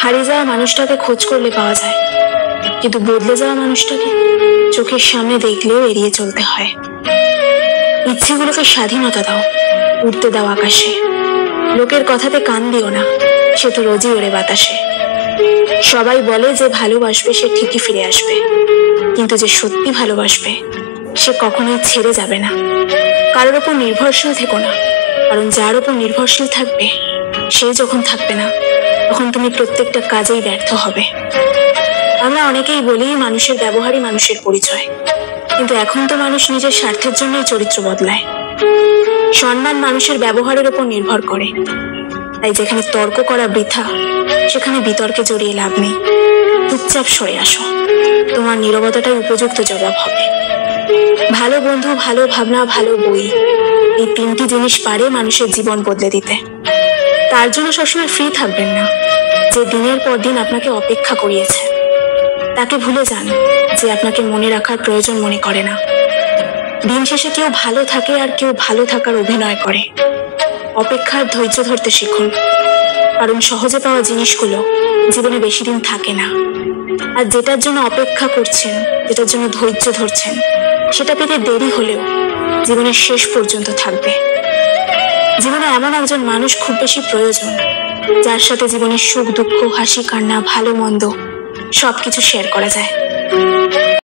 হারিয়ে যাওয়া মানুষটাকে খোঁজ করলে পাওয়া যায়, কিন্তু বদলে যাওয়া মানুষটাকে চোখের সামনে দেখলেও এড়িয়ে চলতে হয়। ইচ্ছেগুলোকে স্বাধীনতা দাও, উঠতে দাও আকাশে। লোকের কথাতে কান দিও না, সে তো রোজই ওড়ে বাতাসে। সবাই বলে যে ভালোবাসবে সে ঠিকই ফিরে আসবে, কিন্তু যে সত্যি ভালোবাসবে সে কখনোই ছেড়ে যাবে না। কারোর ওপর নির্ভরশীল থেকো না, কারণ যার ওপর নির্ভরশীল থাকবে সে যখন থাকবে না তখন তুমি প্রত্যেকটা কাজেই ব্যর্থ হবে। আমরা অনেকেই বলি মানুষের ব্যবহারই মানুষের পরিচয়, কিন্তু এখন তো মানুষ নিজের স্বার্থের জন্যই চরিত্র বদলায়। সম্মান মানুষের ব্যবহারের ওপর নির্ভর করে, তাই যেখানে তর্ক করা বৃথা সেখানে বিতর্কে জড়িয়ে লাভ নেই। চুপচাপ সরে আসো, তোমার নীরবতাটাই উপযুক্ত জবাব হবে। ভালো বন্ধু, ভালো ভাবনা, ভালো বই, এই তিনটি জিনিস পারে মানুষের জীবন বদলে দিতে। তার জন্য সবসময় ফ্রি থাকবেন না। যে দিনের পর দিন আপনাকে অপেক্ষা করিয়েছে তাকে ভুলে যান, যে আপনাকে মনে রাখার প্রয়োজন মনে করে না। দিন শেষে কেউ ভালো থাকে আর কেউ ভালো থাকার অভিনয় করে। অপেক্ষার ধৈর্য ধরতে শিখুন, কারণ সহজে পাওয়া জিনিসগুলো জীবনে বেশি দিন থাকে না। আর যেটার জন্য অপেক্ষা করছেন, যেটার জন্য ধৈর্য ধরছেন, সেটা পেতে দেরি হলেও জীবনের শেষ পর্যন্ত থাকবে। জীবনে এমন একজন মানুষ খুব বেশি প্রয়োজন, যার সাথে জীবনের সুখ দুঃখ, হাসি কান্না, ভালো মন্দ সবকিছু শেয়ার করা যায়।